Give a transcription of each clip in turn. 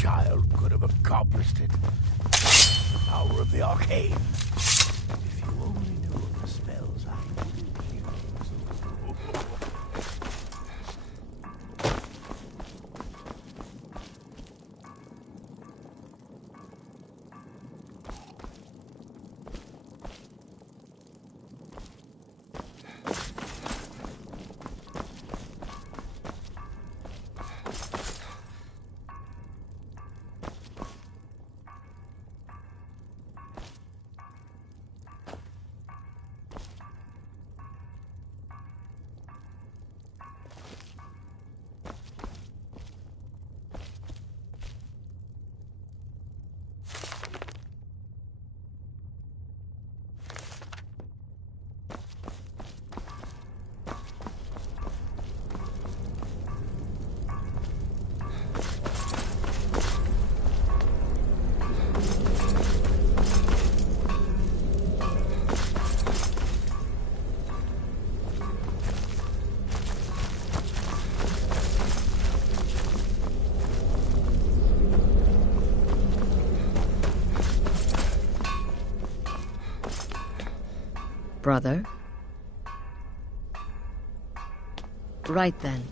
child could have accomplished it. The power of the arcane. If you only knew of the spells I wouldn't use. Brother? Right then.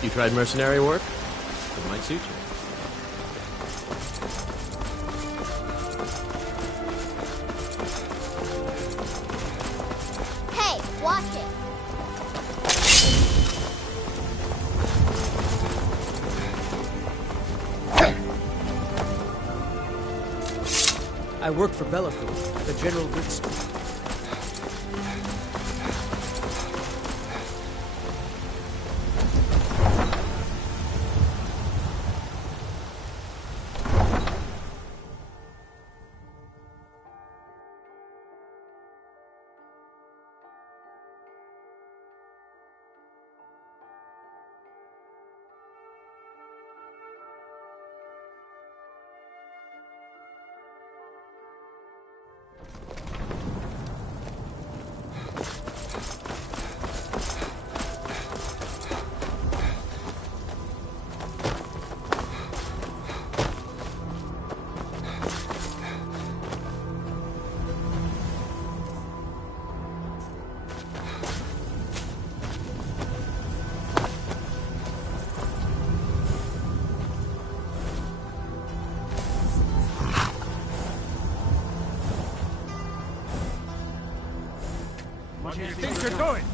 You tried mercenary work? It might suit you. Hey, watch it! I work for Bellefield, the General Goods Store. Things are going.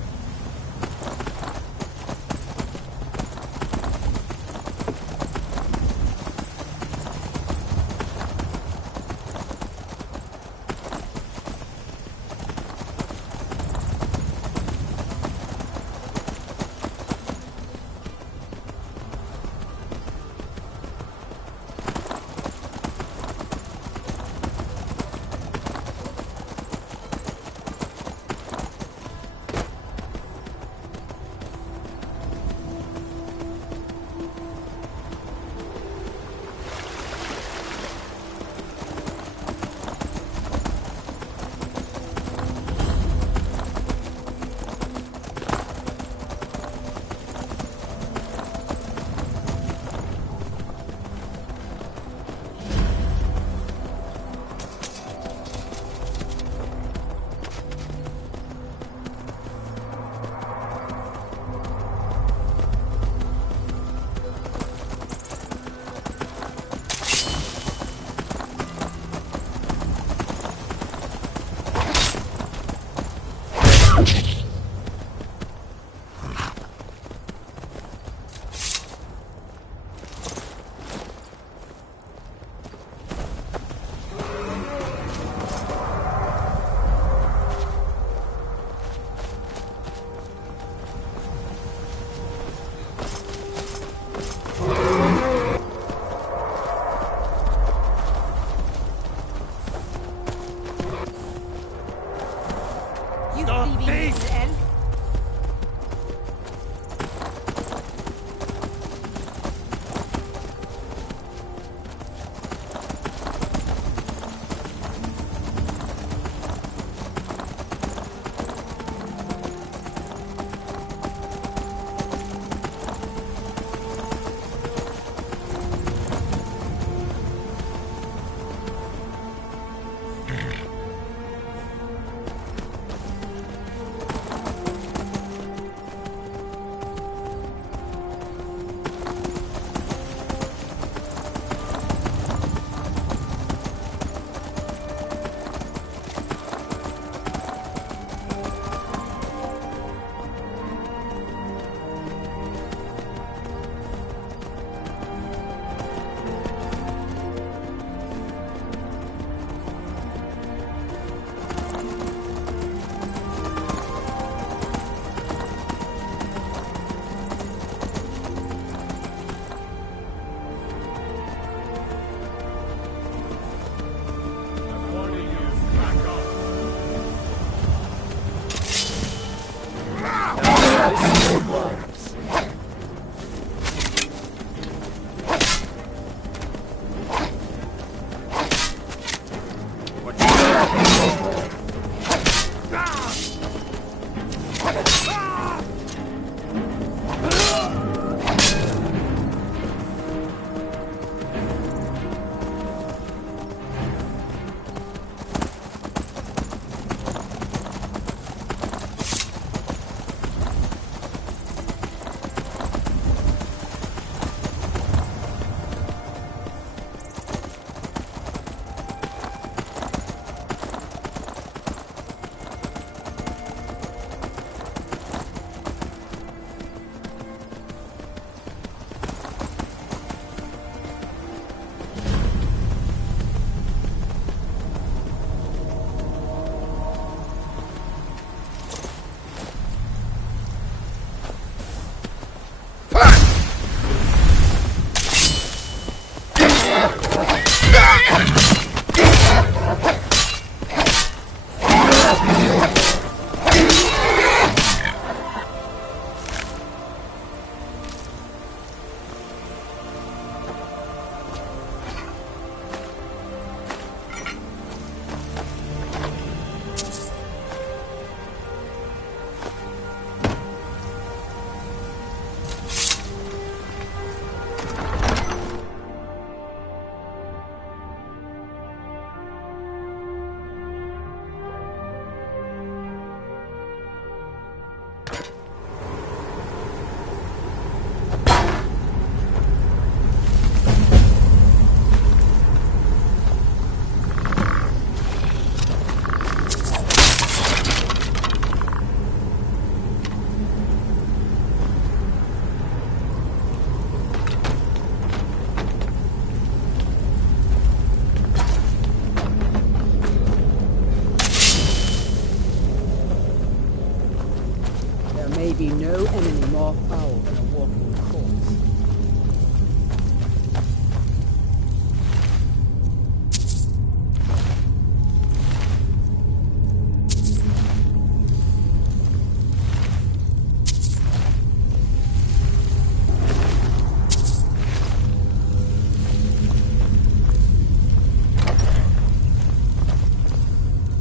may be no enemy more foul than a walking corpse.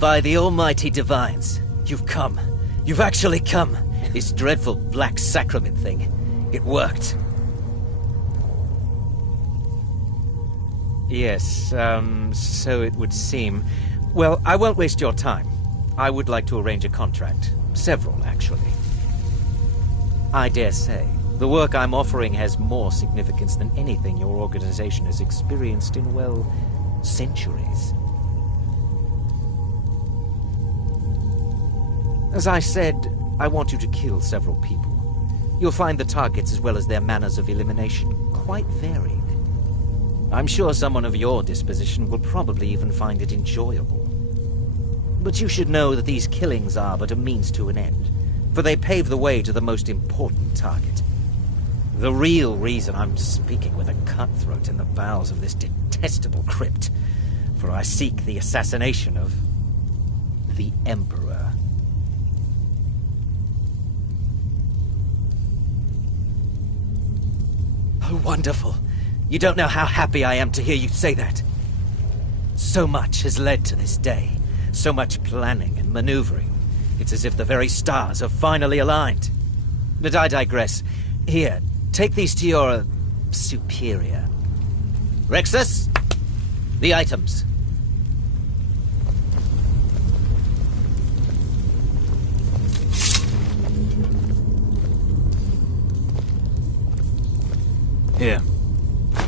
By the almighty divines, you've come. You've actually come. This dreadful black sacrament thing. It worked. Yes, so it would seem. Well, I won't waste your time. I would like to arrange a contract. Several, actually. I dare say, the work I'm offering has more significance than anything your organization has experienced in, well, centuries. As I said, I want you to kill several people. You'll find the targets as well as their manners of elimination quite varied. I'm sure someone of your disposition will probably even find it enjoyable. But you should know that these killings are but a means to an end, for they pave the way to the most important target. The real reason I'm speaking with a cutthroat in the bowels of this detestable crypt, for I seek the assassination of the Emperor. Oh, wonderful. You don't know how happy I am to hear you say that. So much has led to this day. So much planning and maneuvering. It's as if the very stars have finally aligned. But I digress. Here, take these to your superior. Rexus, the items.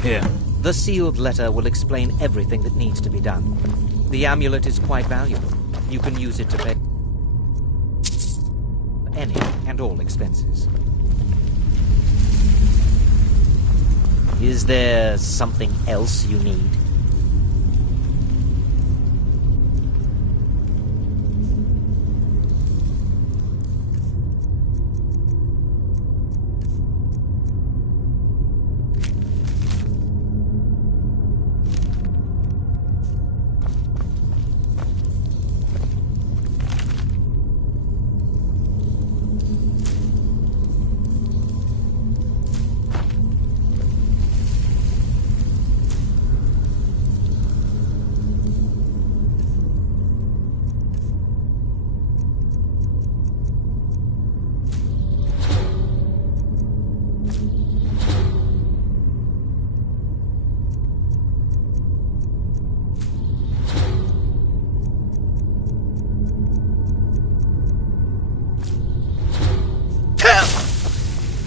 Here. The sealed letter will explain everything that needs to be done. The amulet is quite valuable. You can use it to pay any and all expenses. Is there something else you need?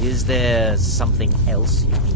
Is there something else you need?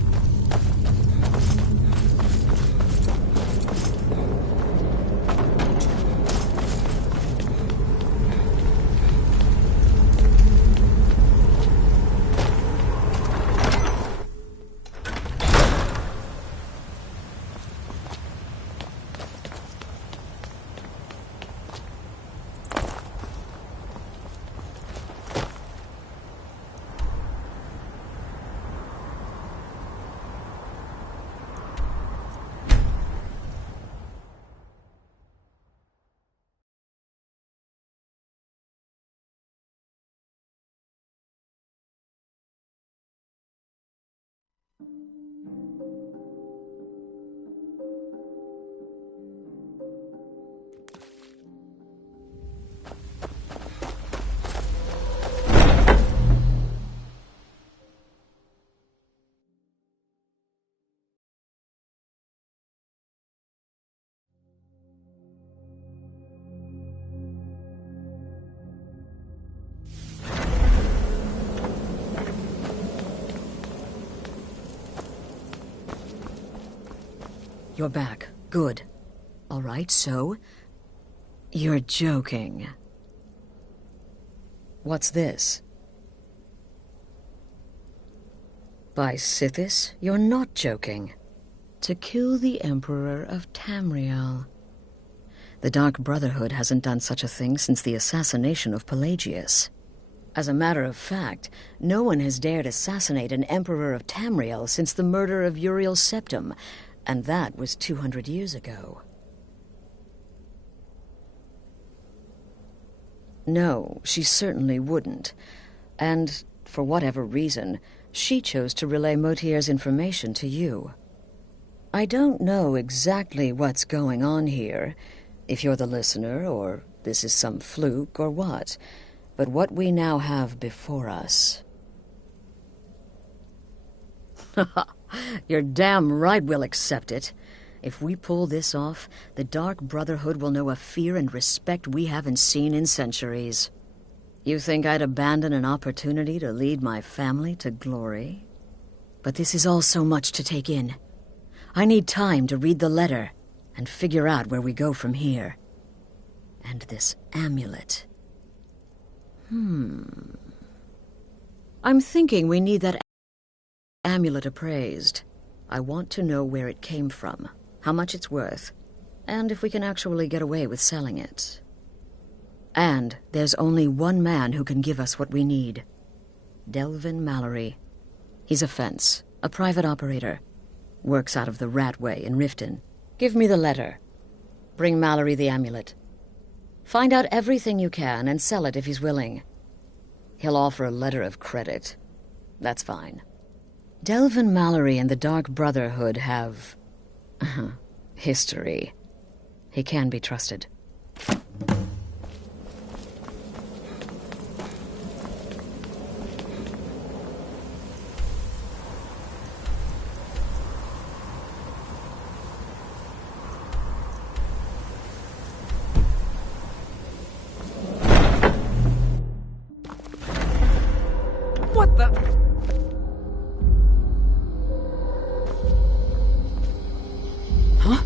You're back. Good. All right, so... You're joking. What's this? By Sithis, you're not joking. To kill the Emperor of Tamriel. The Dark Brotherhood hasn't done such a thing since the assassination of Pelagius. As a matter of fact, no one has dared assassinate an emperor of Tamriel since the murder of Uriel Septim, and that was 200 years ago. No, she certainly wouldn't. And, for whatever reason, she chose to relay Motier's information to you. I don't know exactly what's going on here, if you're the listener, or this is some fluke, or what. But what we now have before us... You're damn right we'll accept it. If we pull this off, the Dark Brotherhood will know a fear and respect we haven't seen in centuries. You think I'd abandon an opportunity to lead my family to glory? But this is all so much to take in. I need time to read the letter and figure out where we go from here. And this amulet... I'm thinking we need that amulet appraised. I want to know where it came from, how much it's worth, and if we can actually get away with selling it. And there's only one man who can give us what we need. Delvin Mallory. He's a fence, a private operator. Works out of the Ratway in Riften. Give me the letter. Bring Mallory the amulet. Find out everything you can and sell it if he's willing. He'll offer a letter of credit. That's fine. Delvin Mallory and the Dark Brotherhood have... history. He can be trusted. What the? Huh?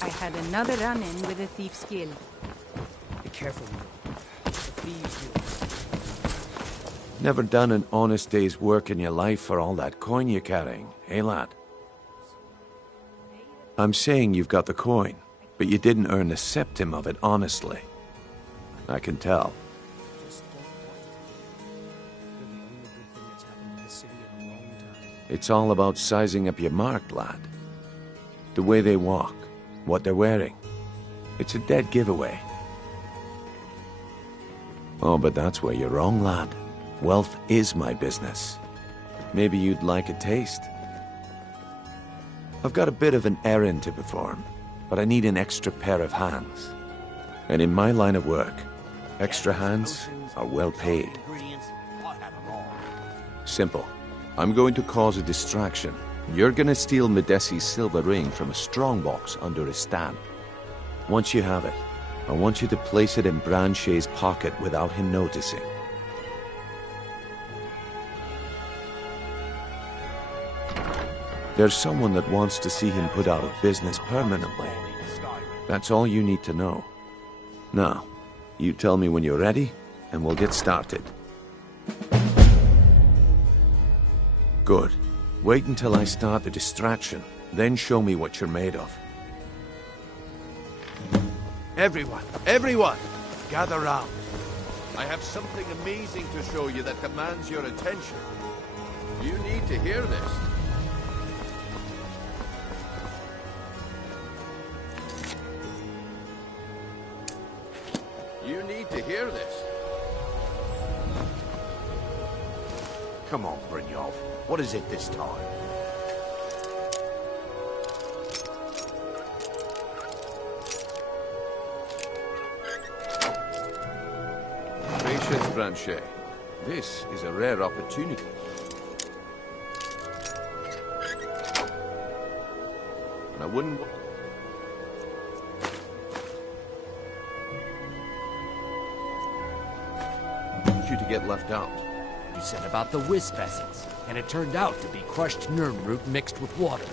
I had another run-in with a thief's guild. Be careful, you. The thieves do. Never done an honest day's work in your life for all that coin you're carrying, eh, lad? I'm saying you've got the coin, but you didn't earn a septim of it honestly. I can tell. Just don't point. You're the only good thing that's happened to the city in a long time. It's all about sizing up your mark, lad. The way they walk, what they're wearing. It's a dead giveaway. Oh, but that's where you're wrong, lad. Wealth is my business. Maybe you'd like a taste. I've got a bit of an errand to perform, but I need an extra pair of hands. And in my line of work, extra hands are well paid. Simple. I'm going to cause a distraction. You're gonna steal Medesi's silver ring from a strongbox under his stamp. Once you have it, I want you to place it in Branche's pocket without him noticing. There's someone that wants to see him put out of business permanently. That's all you need to know. Now, you tell me when you're ready, and we'll get started. Good. Wait until I start the distraction, then show me what you're made of. Everyone, gather round. I have something amazing to show you that demands your attention. You need to hear this. You need to hear this. Come on, Brynjolf. What is it this time? Patience, Branche. This is a rare opportunity. And I wouldn't... you to get left out? You said about the wisp essence, and it turned out to be crushed nerm root mixed with water.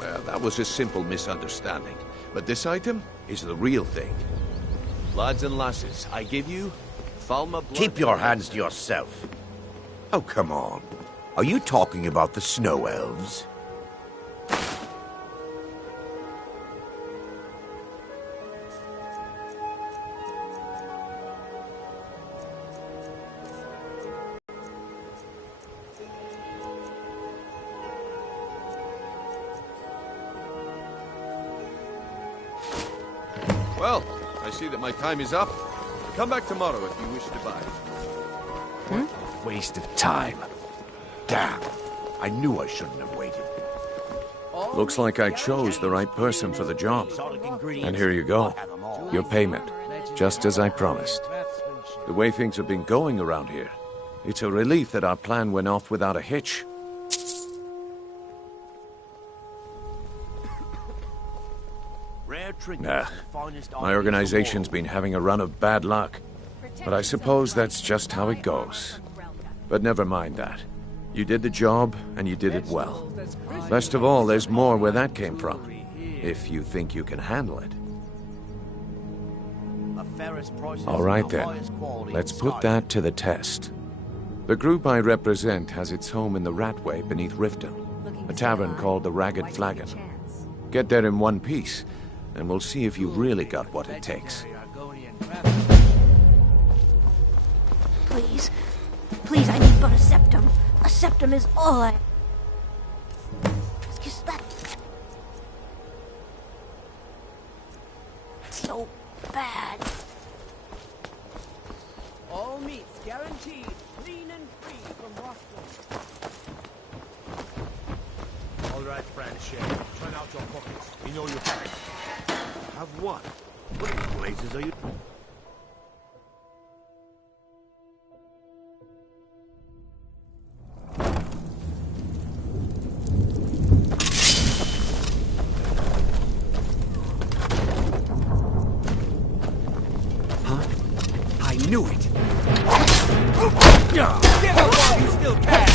Well, that was a simple misunderstanding. But this item is the real thing. Lads and lasses, I give you Falma blood. Keep your hands to yourself. Oh, come on. Are you talking about the snow elves? Well, I see that my time is up. Come back tomorrow if you wish to buy. Waste of time. Damn. I knew I shouldn't have waited. Looks like I chose the right person for the job. And here you go. Your payment. Just as I promised. The way things have been going around here, it's a relief that our plan went off without a hitch. Nah, my organization's been having a run of bad luck. But I suppose that's just how it goes. But never mind that. You did the job, and you did it well. Best of all, there's more where that came from. If you think you can handle it. All right then, let's put that to the test. The group I represent has its home in the Ratway beneath Riften, a tavern called the Ragged Flagon. Get there in one piece, and we'll see if you've really got what it takes. Please. Please, I need but a septum. A septum is all I... Is that... so bad. All meats guaranteed, clean and free from rostrum. All right, Franche. Turn out your pockets. We know you have it. Have what? What in blazes are you... I knew it! Give up while you still can!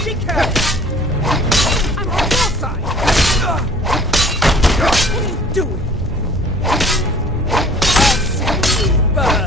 Dickhead! I'm on your side! What are you doing? I'll see you burn!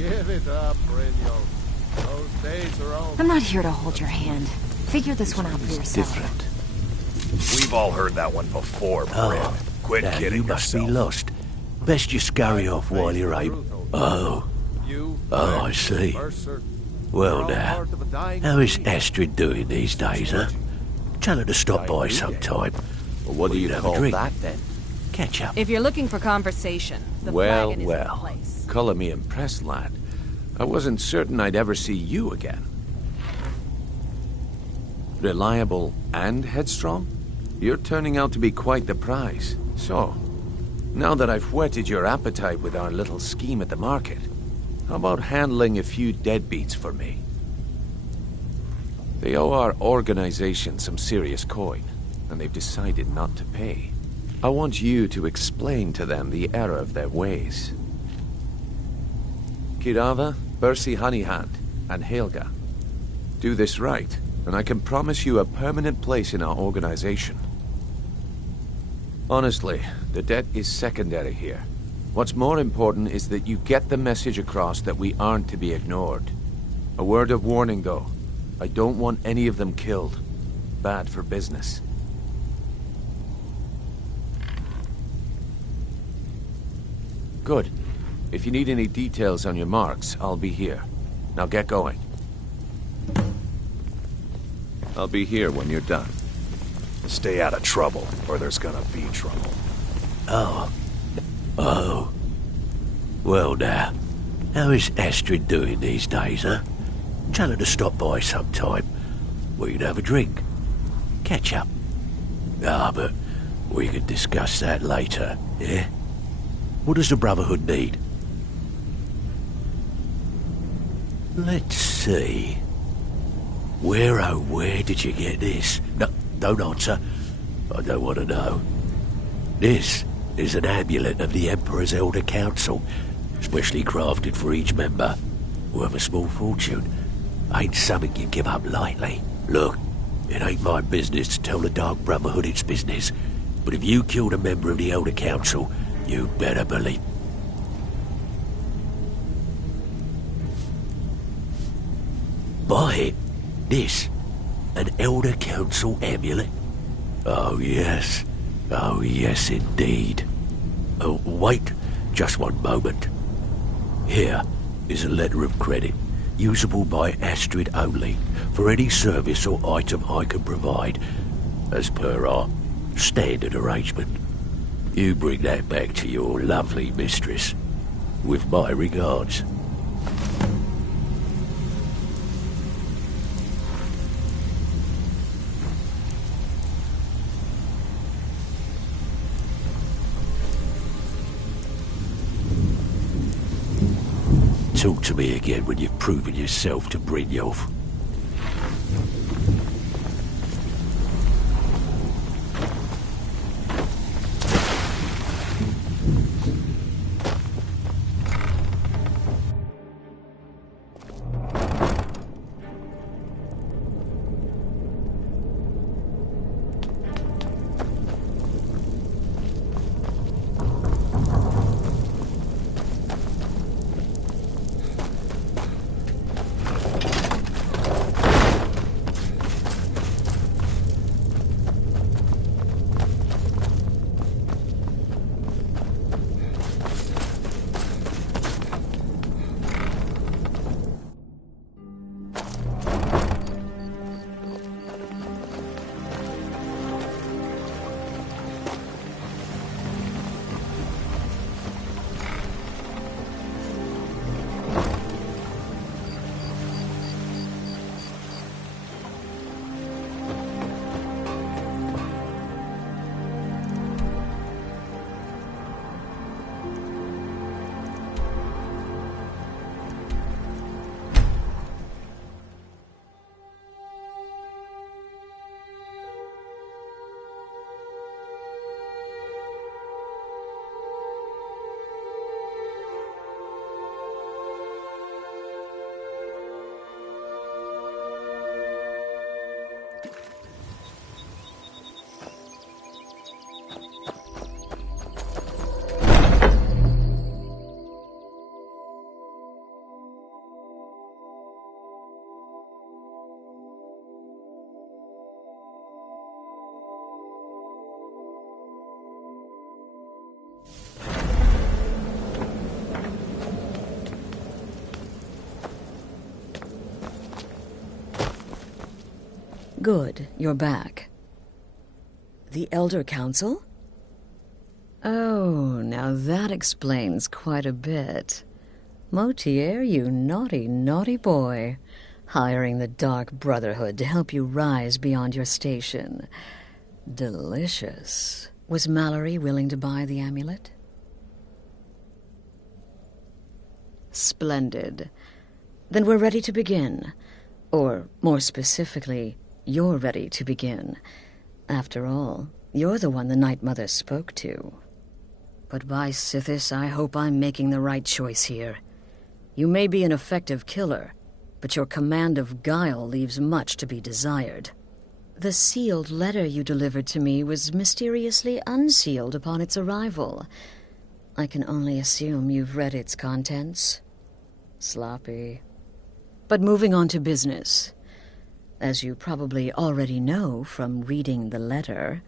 Give it up, Brynjolf. Those days are over. I'm not here to hold your hand. Figure this one out for yourself. Different. We've all heard that one before, Bryn. Quit now kidding you must yourself. be lost. Best you scurry off while you're able. Oh, I see. Well now, how is Astrid doing these days, huh? Tell her to stop by sometime. Well, what do you have a call drink. that, then? Catch up. If you're looking for conversation, the flagon is the place. Colour me impressed, lad. I wasn't certain I'd ever see you again. Reliable and headstrong? You're turning out to be quite the prize. So, now that I've whetted your appetite with our little scheme at the market, how about handling a few deadbeats for me? They owe our organization some serious coin, and they've decided not to pay. I want you to explain to them the error of their ways. Kirava, Bersi Honeyhand, and Helga. Do this right, and I can promise you a permanent place in our organization. Honestly, the debt is secondary here. What's more important is that you get the message across that we aren't to be ignored. A word of warning, though. I don't want any of them killed. Bad for business. Good. If you need any details on your marks, I'll be here. Now get going. I'll be here when you're done. Stay out of trouble, or there's gonna be trouble. Oh. Well now, how is Astrid doing these days, huh? Tell her to stop by sometime. We can have a drink. Catch up. But we can discuss that later, yeah? What does the Brotherhood need? Let's see. Where did you get this? No, don't answer. I don't want to know. This is an amulet of the Emperor's Elder Council, specially crafted for each member. Worth a small fortune. Ain't something you give up lightly. Look, it ain't my business to tell the Dark Brotherhood its business, but if you killed a member of the Elder Council, you'd better believe. Buy it. This, an Elder Council amulet? Oh yes indeed. Oh, wait, just one moment. Here is a letter of credit, usable by Astrid only, for any service or item I can provide, as per our standard arrangement. You bring that back to your lovely mistress, with my regards. Talk to me again when you've proven yourself to Brynjolf. Good, you're back. The Elder Council? Oh, now that explains quite a bit. Motier, you naughty, naughty boy. Hiring the Dark Brotherhood to help you rise beyond your station. Delicious. Was Mallory willing to buy the amulet? Splendid. Then we're ready to begin. Or, more specifically, you're ready to begin. After all, you're the one the Night Mother spoke to. But by Sithis, I hope I'm making the right choice here. You may be an effective killer, but your command of guile leaves much to be desired. The sealed letter you delivered to me was mysteriously unsealed upon its arrival. I can only assume you've read its contents. Sloppy. But moving on to business. As you probably already know from reading the letter,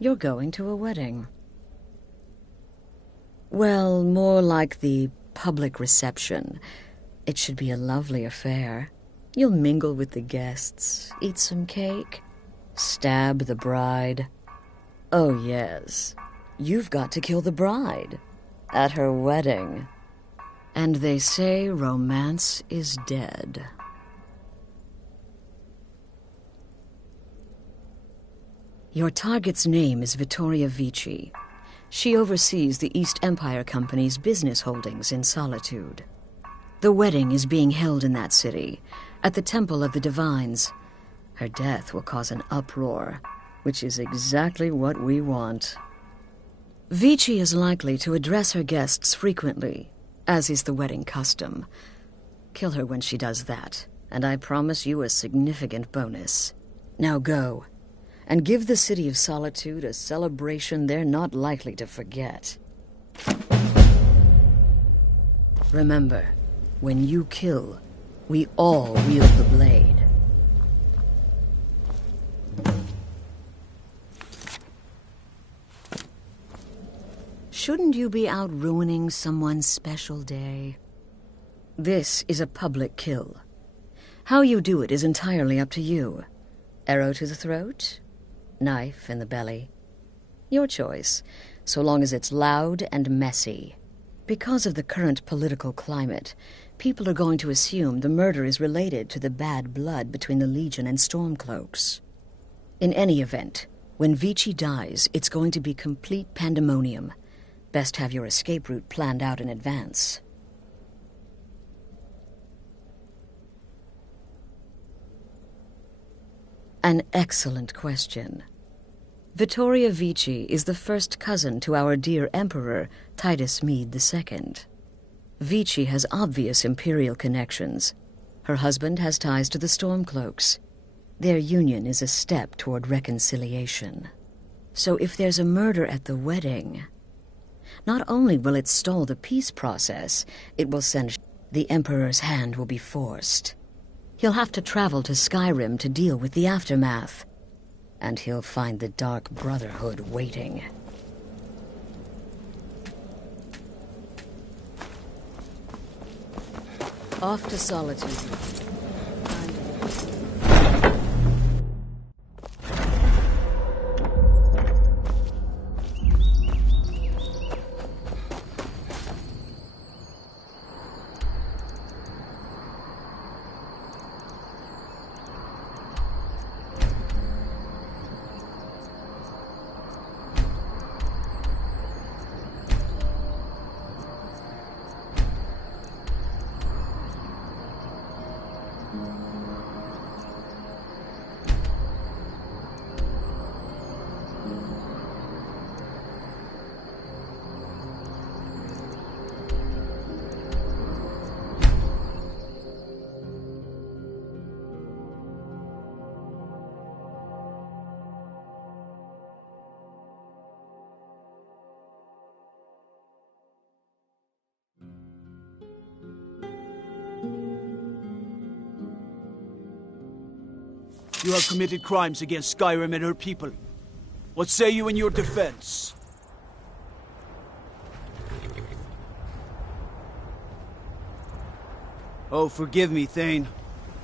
you're going to a wedding. Well, more like the public reception. It should be a lovely affair. You'll mingle with the guests, eat some cake, stab the bride. Oh, yes. You've got to kill the bride at her wedding. And they say romance is dead. Your target's name is Vittoria Vici. She oversees the East Empire Company's business holdings in Solitude. The wedding is being held in that city, at the Temple of the Divines. Her death will cause an uproar, which is exactly what we want. Vici is likely to address her guests frequently, as is the wedding custom. Kill her when she does that, and I promise you a significant bonus. Now go, and give the City of Solitude a celebration they're not likely to forget. Remember, when you kill, we all wield the blade. Shouldn't you be out ruining someone's special day? This is a public kill. How you do it is entirely up to you. Arrow to the throat? Knife in the belly? Your choice, so long as it's loud and messy. Because of the current political climate, people are going to assume the murder is related to the bad blood between the Legion and Stormcloaks. In any event, when Vici dies, it's going to be complete pandemonium. Best have your escape route planned out in advance. An excellent question. Vittoria Vici is the first cousin to our dear Emperor, Titus Mede II. Vici has obvious imperial connections. Her husband has ties to the Stormcloaks. Their union is a step toward reconciliation. So if there's a murder at the wedding, not only will it stall the peace process, it will send the Emperor's hand will be forced. He'll have to travel to Skyrim to deal with the aftermath. And he'll find the Dark Brotherhood waiting. Off to Solitude. You have committed crimes against Skyrim and her people. What say you in your defense? Oh, forgive me, Thane.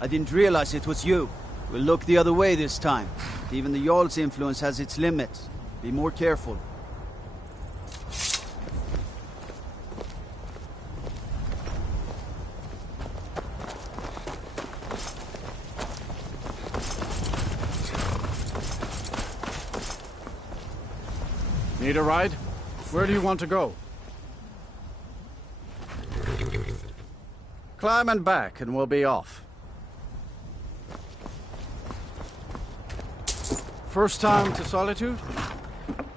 I didn't realize it was you. We'll look the other way this time. Even the Jarl's influence has its limits. Be more careful. Need a ride? Where do you want to go? Climb and back, and we'll be off. First time to Solitude?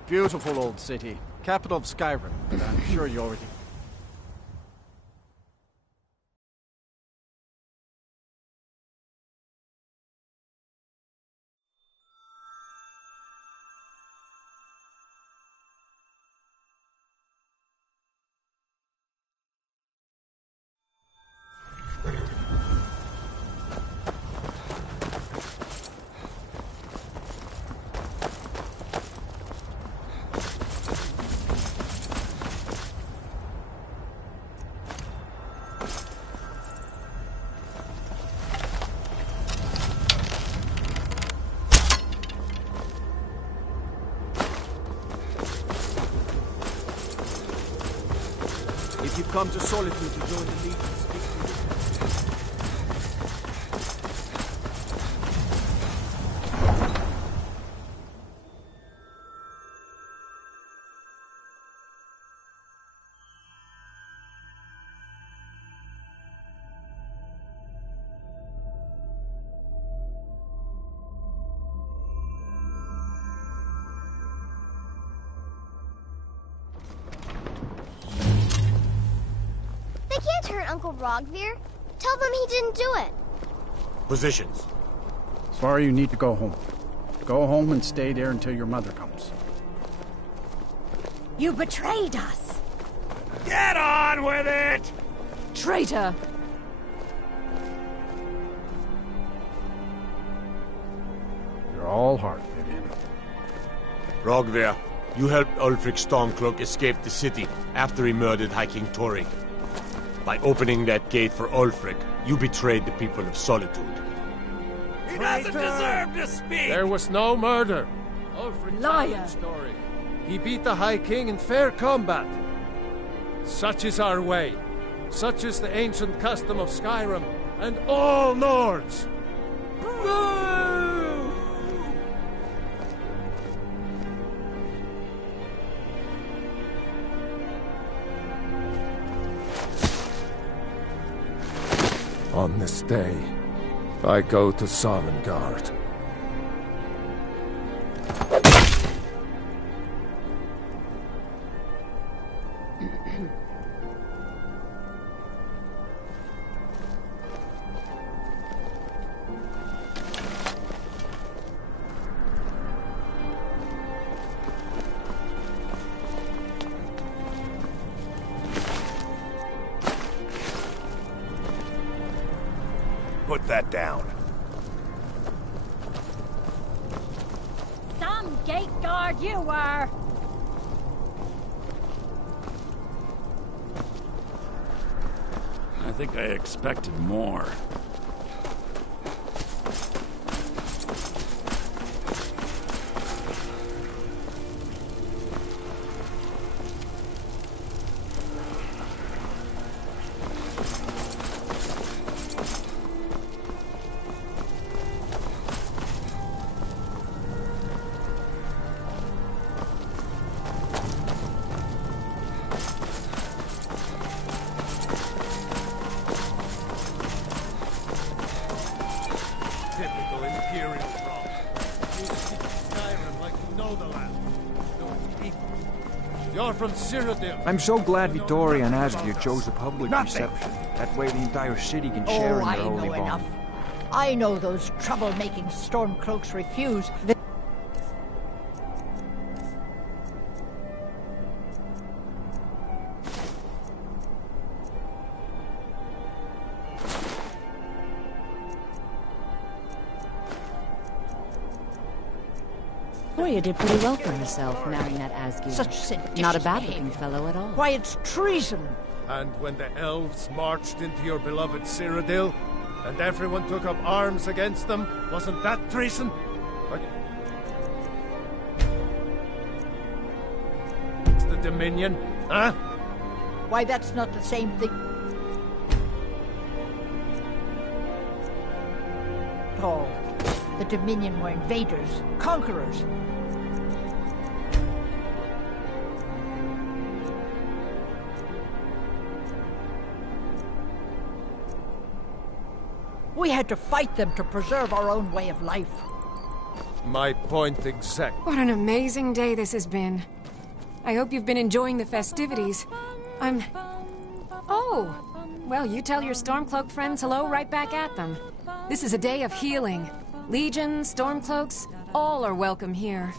Beautiful old city. Capital of Skyrim, but I'm sure you already... If you come to Solitude to join the Legion, speak to me. They can't hurt Uncle Rogvir. Tell them he didn't do it. Positions. Sorry, you need to go home. Go home and stay there until your mother comes. You betrayed us. Get on with it! Traitor! You're all heart, Vivian. Rogvir, you helped Ulfric Stormcloak escape the city after he murdered High King Torrig. By opening that gate for Ulfric, you betrayed the people of Solitude. He doesn't deserve to speak! There was no murder. Ulfric Liar! told the story. He beat the High King in fair combat. Such is our way. Such is the ancient custom of Skyrim and all Nords. On this day, I go to Sovngarde. Put that down. Some gate guard you were. I think I expected more. Typical Imperial wrong. You speak Skyrim like you know the land. Know its people. You're from Cyrodiil. I'm so glad Vittoria and Asgeir chose a public reception. That way the entire city can share in their holy bond. Enough. I know those troublemaking Stormcloaks refuse. Victoria did pretty well for herself, marrying that Asgeir. Such seditious Not a bad-looking behavior. fellow at all. Why, it's treason. And when the elves marched into your beloved Cyrodiil, and everyone took up arms against them. Wasn't that treason? It's the Dominion, huh? Why, that's not the same thing. Paul, the Dominion were invaders, conquerors. We had to fight them to preserve our own way of life. My point exact. What an amazing day this has been. I hope you've been enjoying the festivities. Oh! Well, you tell your Stormcloak friends hello right back at them. This is a day of healing. Legions, Stormcloaks, all are welcome here.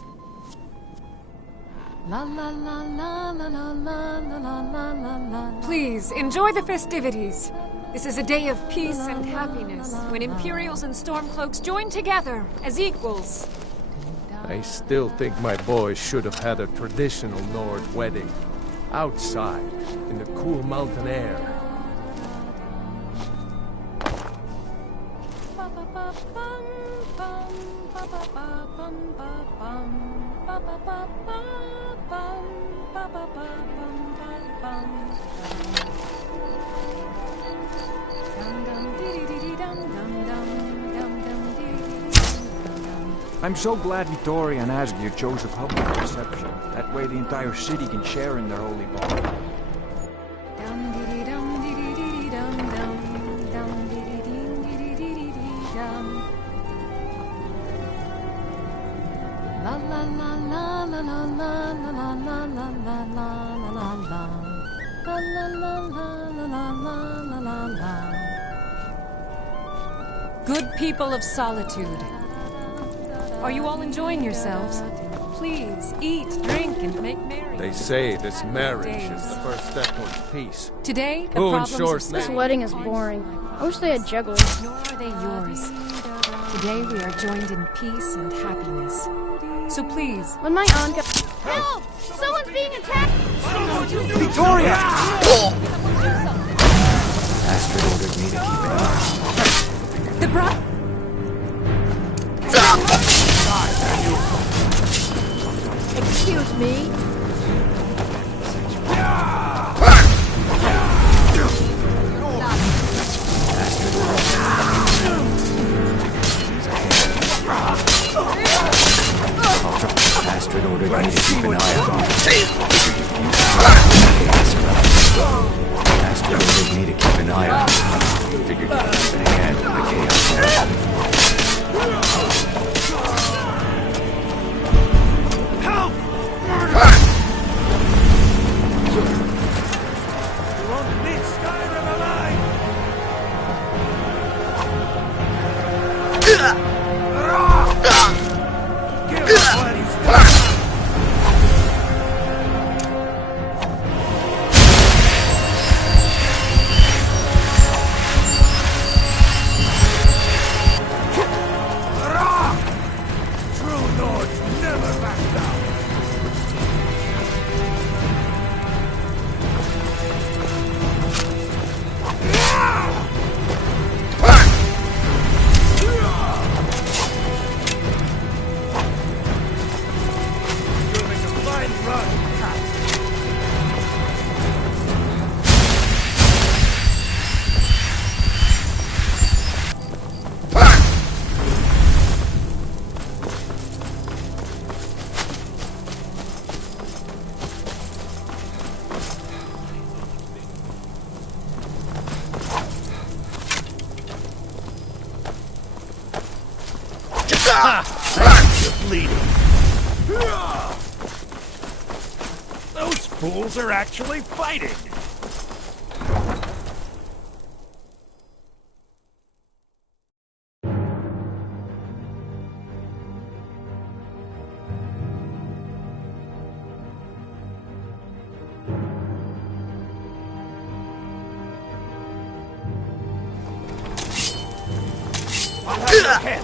La la la la la la la la la la la. Please, enjoy the festivities. This is a day of peace and happiness, when Imperials and Stormcloaks join together as equals. I still think my boys should have had a traditional Nord wedding. Outside, in the cool mountain air. I'm so glad Vittoria and Asgeir chose a public reception. That way the entire city can share in their holy bond. Good people of Solitude. Are you all enjoying yourselves? Please, eat, drink, and make merry. They say this marriage is the first step towards peace. Today, the Who problems of This wedding is boring. I wish they had jugglers. Nor are they yours. Today we are joined in peace and happiness. So please... When my aunt got... Help! Someone's being attacked! Victoria! Astrid ordered me to keep an eye. The bride... Excuse me? Astrid ordered me to keep an eye on you. Astrid ordered me to keep an eye on you. Figured you'd keep a hand on the chaos. Help! Murder! You won't leave Skyrim alive! Give up what he's done! You're bleeding. Those fools are actually fighting. I'll have your head.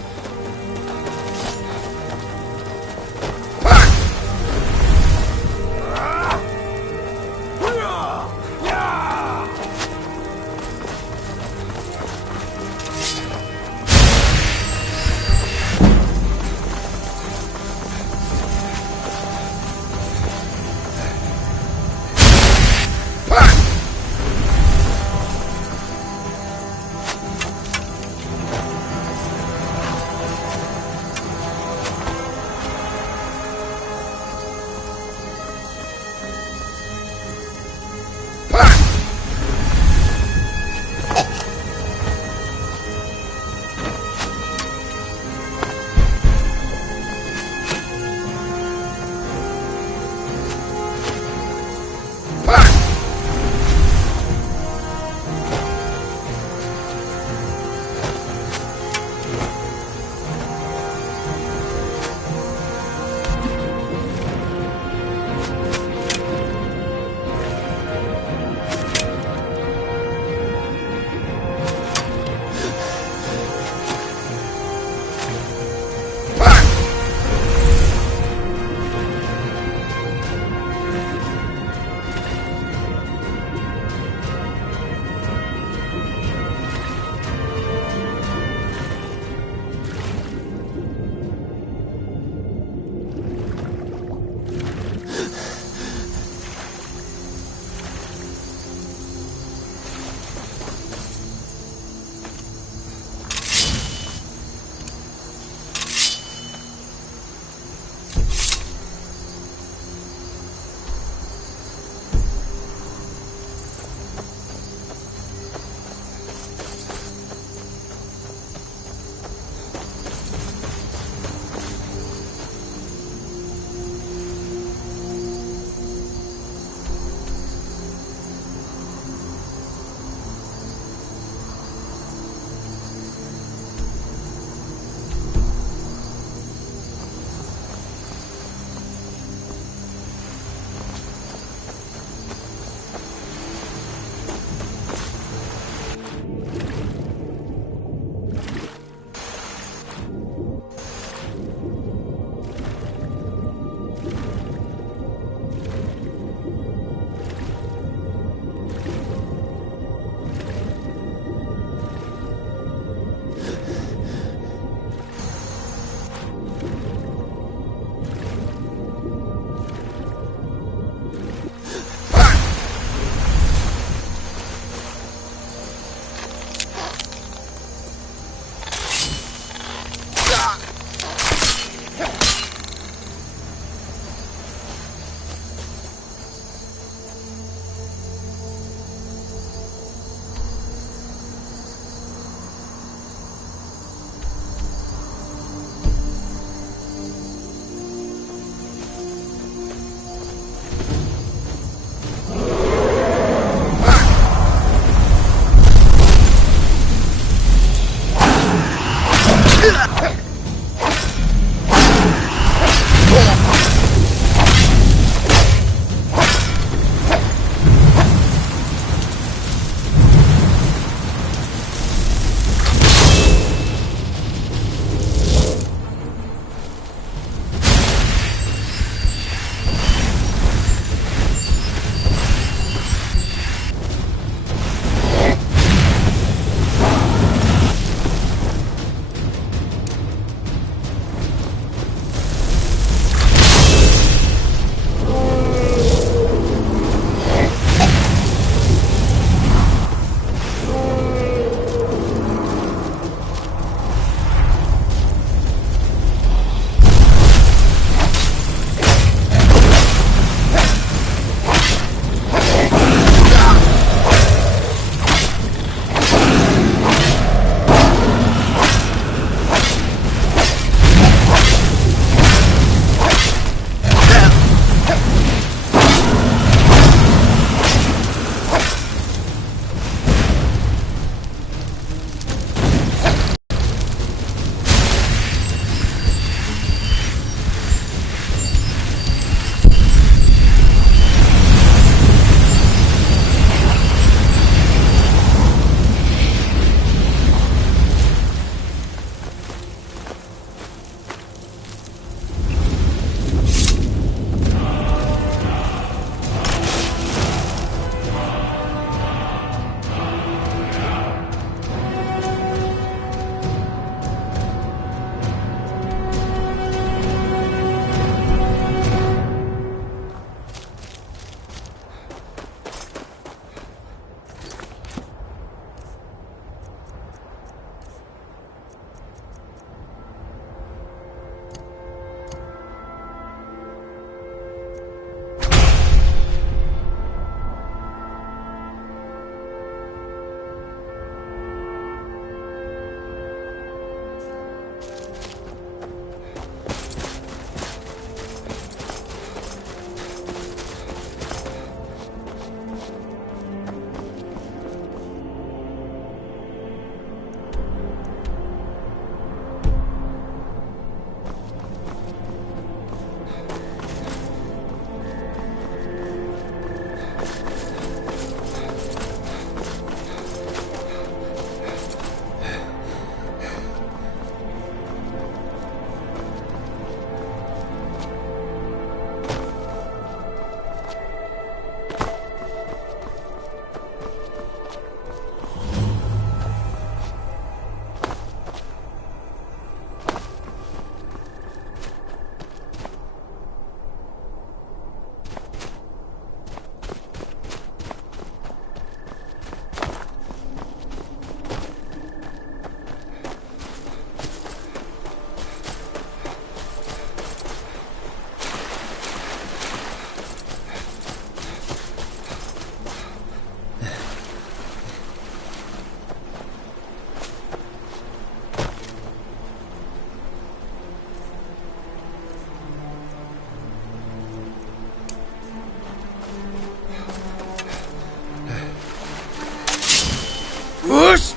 Whoosh!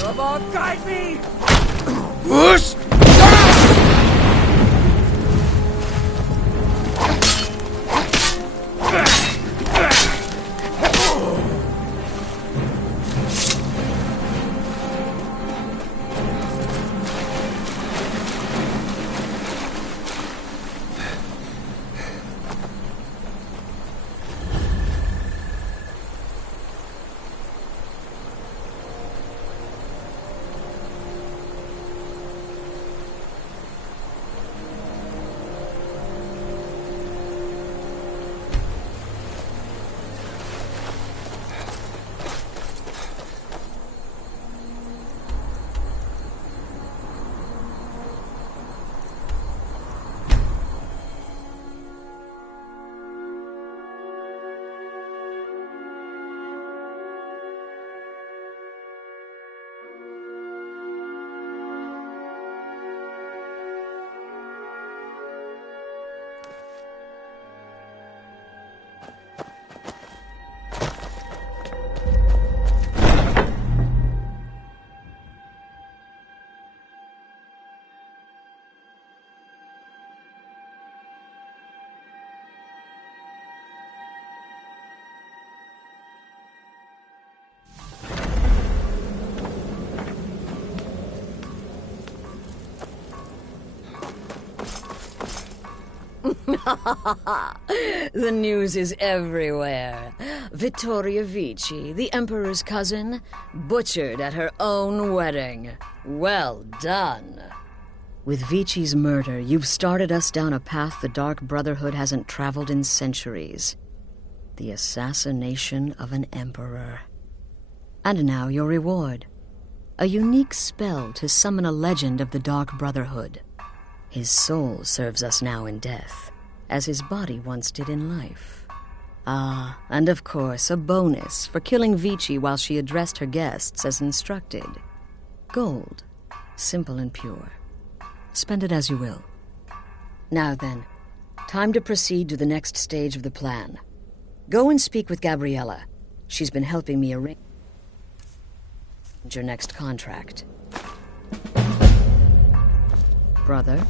Come on, guide me! Whoosh! The news is everywhere. Vittoria Vici, the Emperor's cousin, butchered at her own wedding. Well done. With Vici's murder, you've started us down a path the Dark Brotherhood hasn't traveled in centuries. The assassination of an emperor. And now your reward. A unique spell to summon a legend of the Dark Brotherhood. His soul serves us now in death, as his body once did in life. Ah, and of course, a bonus for killing Vici while she addressed her guests as instructed. Gold, simple and pure. Spend it as you will. Now then, time to proceed to the next stage of the plan. Go and speak with Gabriella. She's been helping me arrange your next contract. Brother?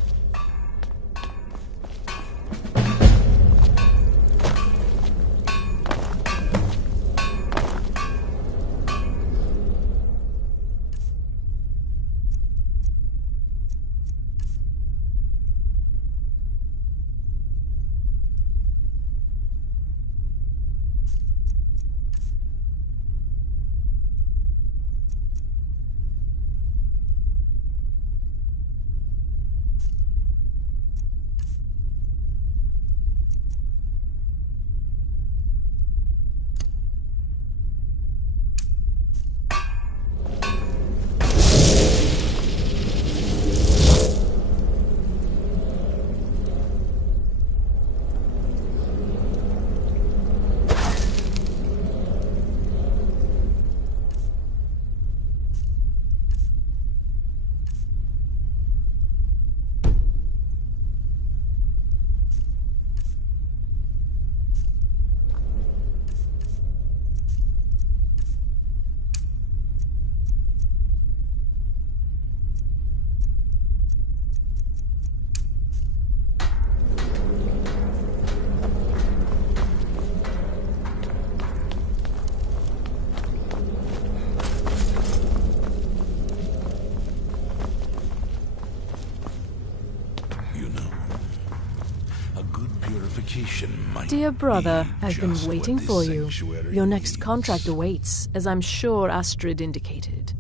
Dear brother, I've been waiting for you. Your next contract awaits, as I'm sure Astrid indicated.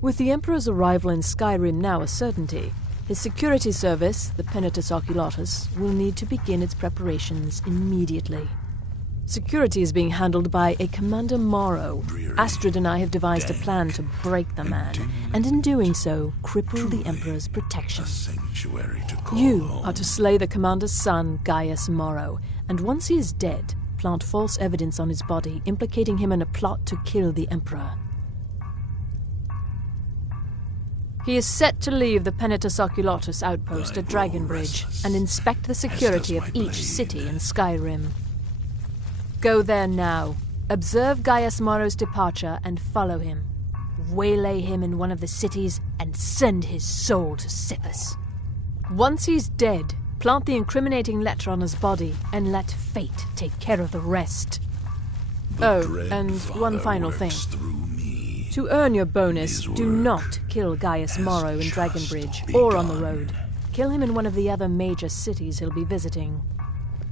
With the Emperor's arrival in Skyrim now a certainty, his security service, the Penitus Oculatus, will need to begin its preparations immediately. Security is being handled by a Commander Morrow. Astrid and I have devised a plan to break the man, and in doing so, cripple the Emperor's protection. You are to slay the Commander's son, Gaius Morrow, and once he is dead, plant false evidence on his body, implicating him in a plot to kill the Emperor. He is set to leave the Penitus Oculatus outpost at Dragonbridge and inspect the security of each city in Skyrim. Go there now, observe Gaius Morrow's departure and follow him. Waylay him in one of the cities and send his soul to Sippus. Once he's dead, plant the incriminating letter on his body and let fate take care of the rest. Oh, and one final thing. To earn your bonus, do not kill Gaius Morrow in Dragonbridge or on the road. Kill him in one of the other major cities he'll be visiting.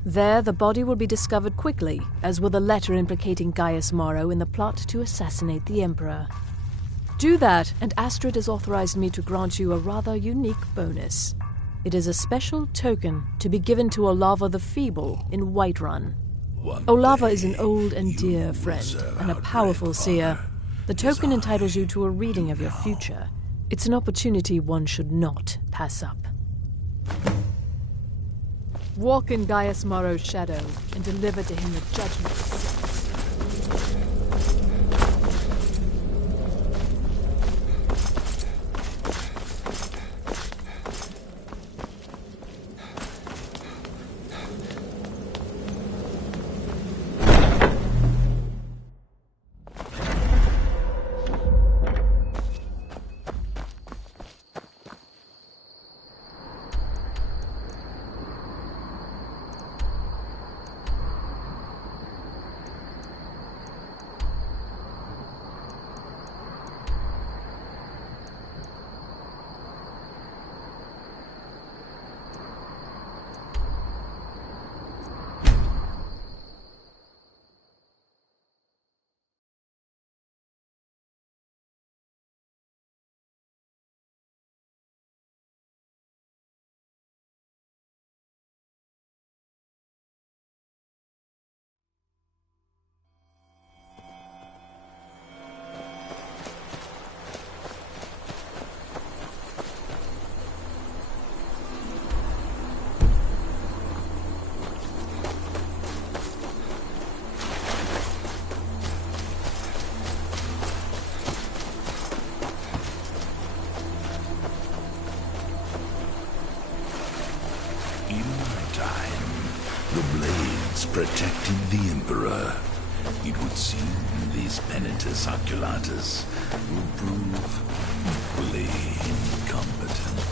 There, the body will be discovered quickly, as will the letter implicating Gaius Morrow in the plot to assassinate the Emperor. Do that, and Astrid has authorized me to grant you a rather unique bonus. It is a special token to be given to Olava the Feeble in Whiterun. Olava is an old and dear friend, and a powerful seer. The token entitles you to a reading of your future. It's an opportunity one should not pass up. Walk in Gaius Morrow's shadow and deliver to him the judgment. Protected the Emperor. It would seem these Penitus Oculatus will prove equally incompetent.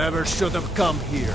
Never should have come here.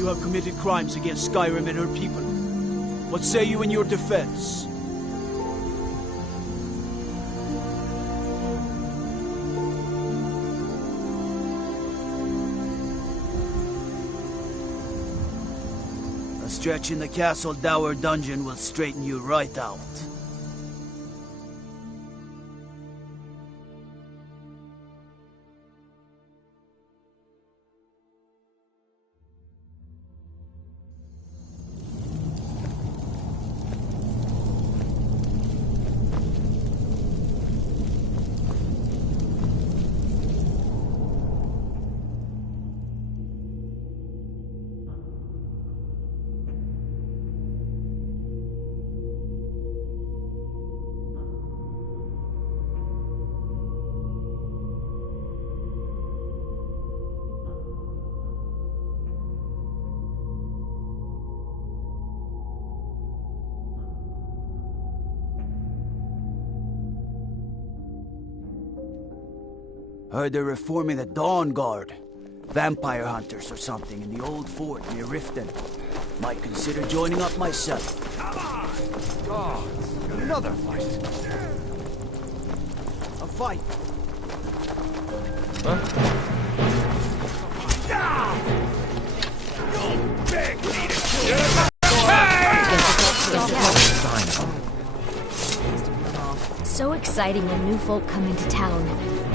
You have committed crimes against Skyrim and her people. What say you in your defense? A stretch in the Castle Dower dungeon will straighten you right out. Heard they're reforming the Dawn Guard. Vampire hunters or something in the old fort near Riften. Might consider joining up myself. Come on! Gods, another fight. A fight. So exciting when new folk come into town.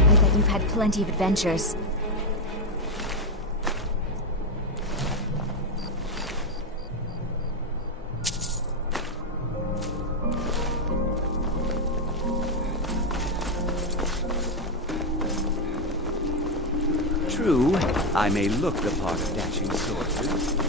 I bet you've had plenty of adventures. True, I may look the part of dashing swordsman.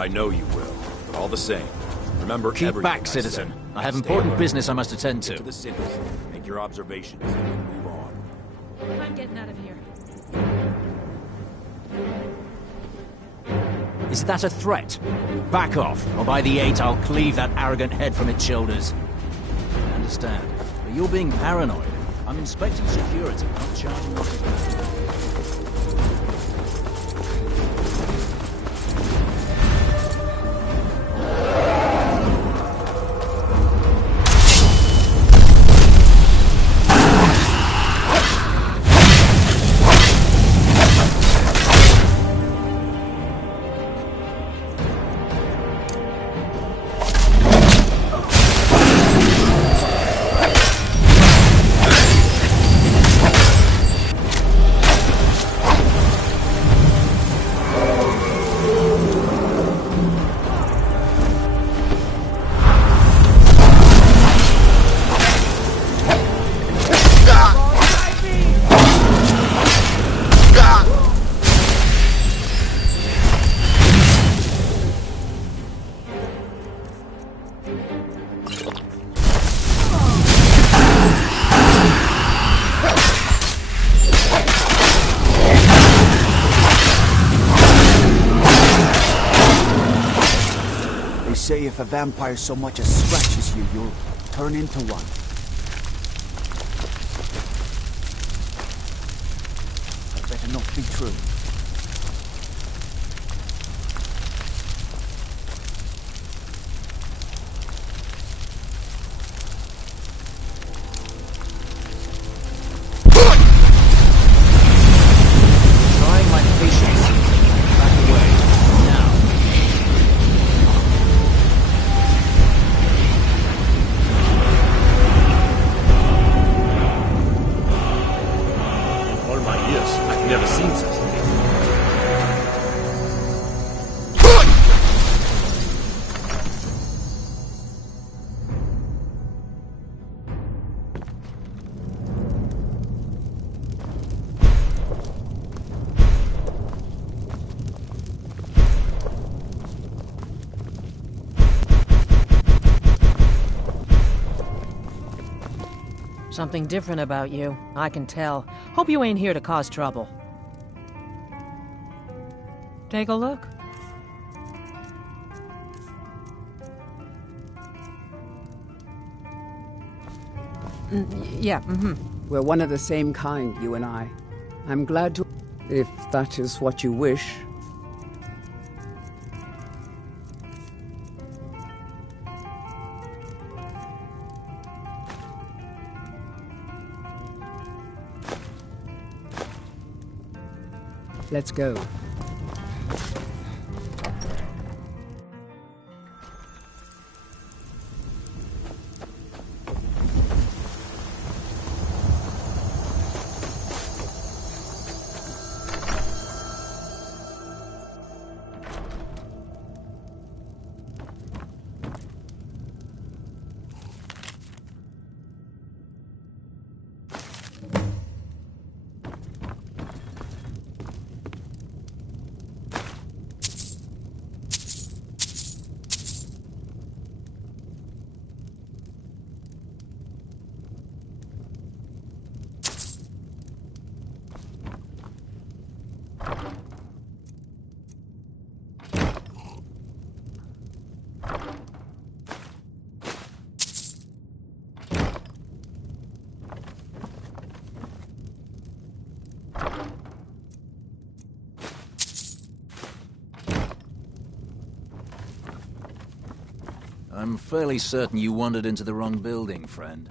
I know you will, but all the same, remember Keep everything back, I citizen. said. I have Stay important alert. business I must attend Get to. the cities, make your observations, and move on. I'm getting out of here. Is that a threat? Back off, or by the 8 I'll cleave that arrogant head from its shoulders. I understand, but you're being paranoid. I'm inspecting security, not charging you. They say if a vampire so much as scratches you, you'll turn into one. That better not be true. Trying my patience. Back away. Now. In all my years, I've never seen such a thing. Something different about you, I can tell. Hope you ain't here to cause trouble. Take a look. Yeah, We're one of the same kind, you and I. I'm glad to... if that is what you wish. Let's go. I'm fairly certain you wandered into the wrong building, friend.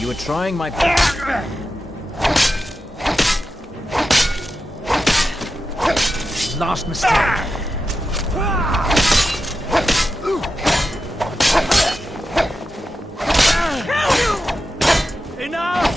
You were trying my... Last mistake. Enough!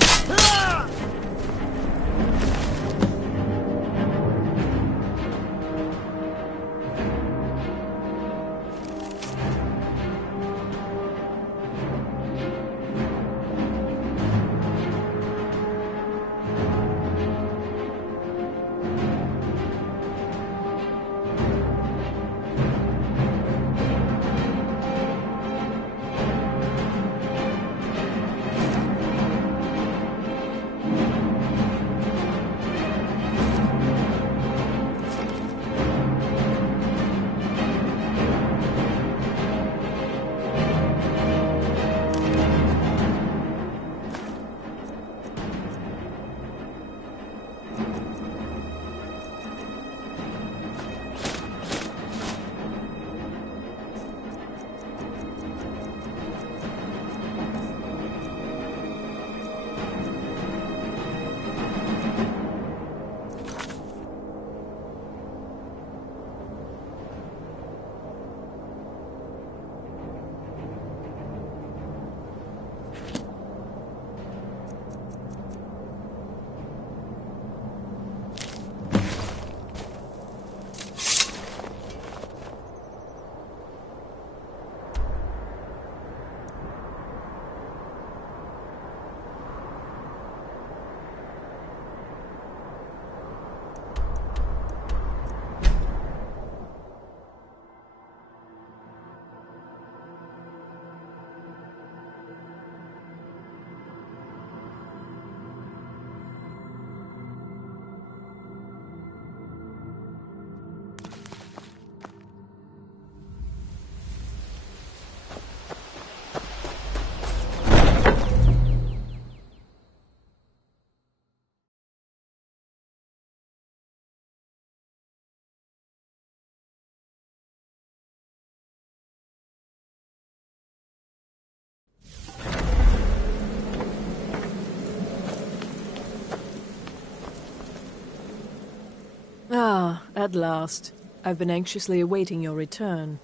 Ah, at last. I've been anxiously awaiting your return.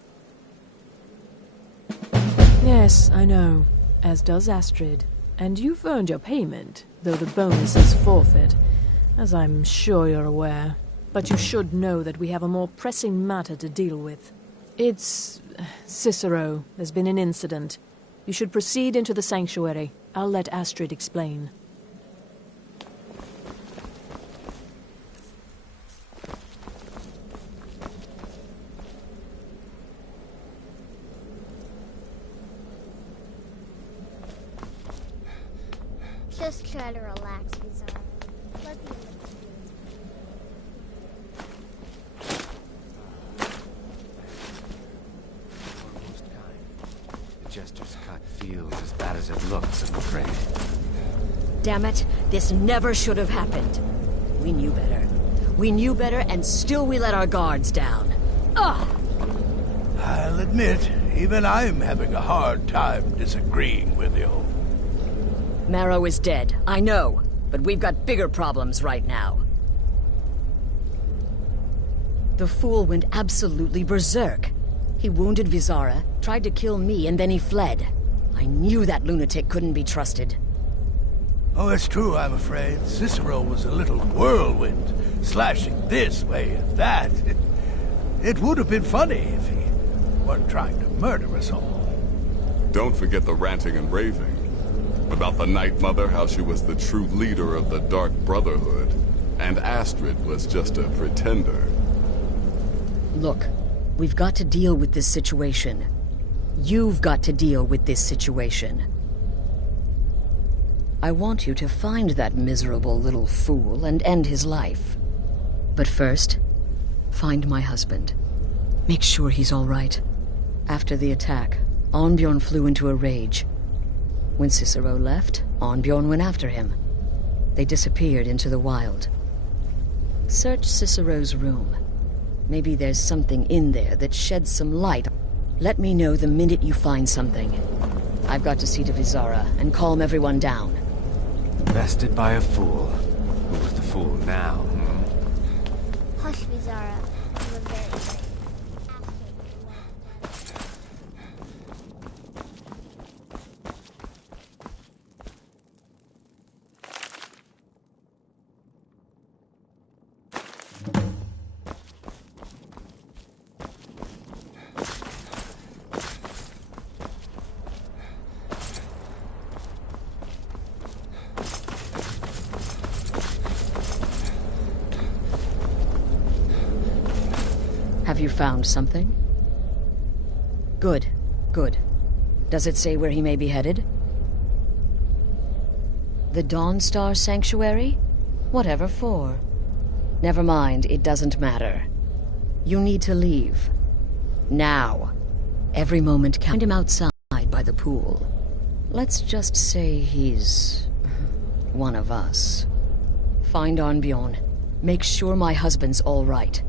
Yes, I know. As does Astrid. And you've earned your payment, though the bonus is forfeit, as I'm sure you're aware. But you should know that we have a more pressing matter to deal with. It's... Cicero. There's been an incident. You should proceed into the sanctuary. I'll let Astrid explain. Just try to relax, Bizarre. Let me Almost kind. The Jester's cut feels as bad as it looks, I'm afraid. Damn it, this never should have happened. We knew better. We knew better, and still we let our guards down. Ugh! I'll admit, even I'm having a hard time disagreeing with you. Marrow is dead, I know, but we've got bigger problems right now. The fool went absolutely berserk. He wounded Vizara, tried to kill me, and then he fled. I knew that lunatic couldn't be trusted. Oh, it's true, I'm afraid. Cicero was a little whirlwind, slashing this way and that. It would have been funny if he weren't trying to murder us all. Don't forget the ranting and raving. About the Night Mother, how she was the true leader of the Dark Brotherhood, and Astrid was just a pretender. Look, we've got to deal with this situation. You've got to deal with this situation. I want you to find that miserable little fool and end his life. But first, find my husband. Make sure he's all right. After the attack, Arnbjorn flew into a rage. When Cicero left, Arnbjorn went after him. They disappeared into the wild. Search Cicero's room. Maybe there's something in there that sheds some light. Let me know the minute you find something. I've got to see to Vizara and calm everyone down. Bested by a fool. Who's the fool now, Hush, Vizara. I'm a very brave. Have you found something? Good, good. Does it say where he may be headed? The Dawnstar Sanctuary? Whatever for. Never mind, it doesn't matter. You need to leave. Now. Every moment count him outside by the pool. Let's just say he's one of us. Find Arnbjorn. Make sure my husband's all right.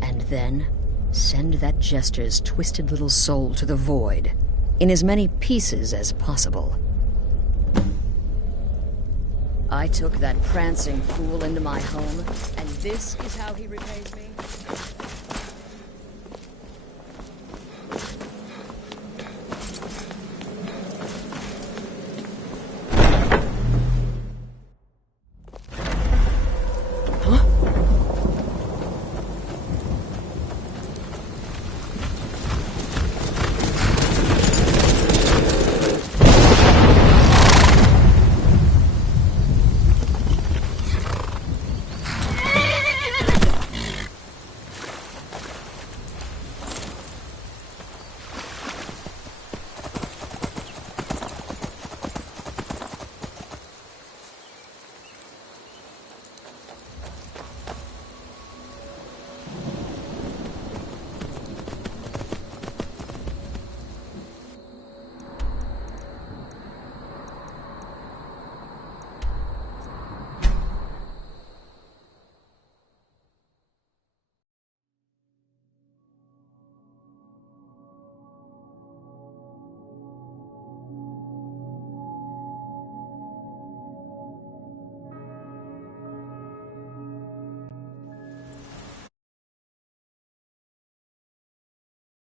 And then, send that Jester's twisted little soul to the void, in as many pieces as possible. I took that prancing fool into my home, and this is how he repays me?